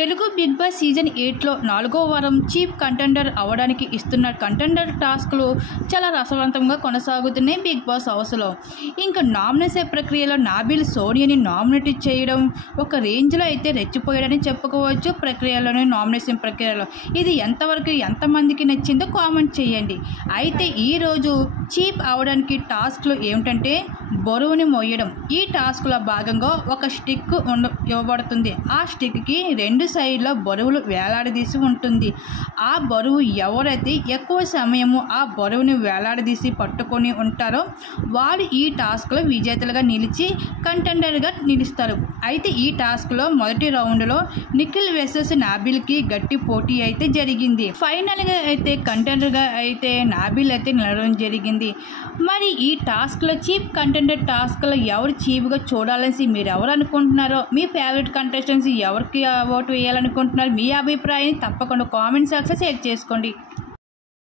Telugu big boss season 8లో 4వ వారం chief contender అవ్వడానికి ఇస్తున్న కంటెండర్ టాస్క్లు చాలా రసవంతంగా కొనసాగుతున్నాయి బిగ్ బాస్ హౌస్లో. ఇంకా నామినేషన్ ప్రక్రియలో నాబిల్ సోనియాని నామినేట్ చేయడం ఒక రేంజ్లో అయితే రెచ్చిపోయాడని చెప్పుకోవచ్చు. నామినేషన్ ప్రక్రియలో ఇది ఎంతవరకు ఎంతమందికి నచ్చిందో కామెంట్ చేయండి. అయితే ఈరోజు చీఫ్ అవడానికి టాస్క్లు ఏమిటంటే బరువుని మోయడం. ఈ టాస్క్లో భాగంగా ఒక స్టిక్ ఇవ్వబడుతుంది. ఆ స్టిక్కి 2 సైడ్ల బరువులు వేలాడదీసి ఉంటుంది. ఆ బరువు ఎవరైతే ఎక్కువ సమయము ఆ బరువుని వేలాడదీసి పట్టుకొని ఉంటారో వాళ్ళు ఈ టాస్క్లో విజేతలుగా నిలిచి కంటెండర్గా నిలుస్తారు. అయితే ఈ టాస్క్లో మొదటి రౌండ్లో నిఖిల్ వర్సెస్ నాబిల్కి గట్టి పోటీ అయితే జరిగింది. ఫైనల్గా అయితే కంటెండర్గా అయితే నాబిల్ అయితే నిలవడం జరిగింది. మరి ఈ టాస్క్లో చీఫ్ కంటెండర్ టాస్క్లో ఎవరు చీఫ్గా చూడాలని మీరు ఎవరు అనుకుంటున్నారో, మీ ఫేవరెట్ కంటెస్టెంట్స్ ఎవరికి ఓటు వేయాలనుకుంటున్నారు, మీ అభిప్రాయాన్ని తప్పకుండా కామెంట్ సెక్షన్లో షేర్ చేసుకోండి.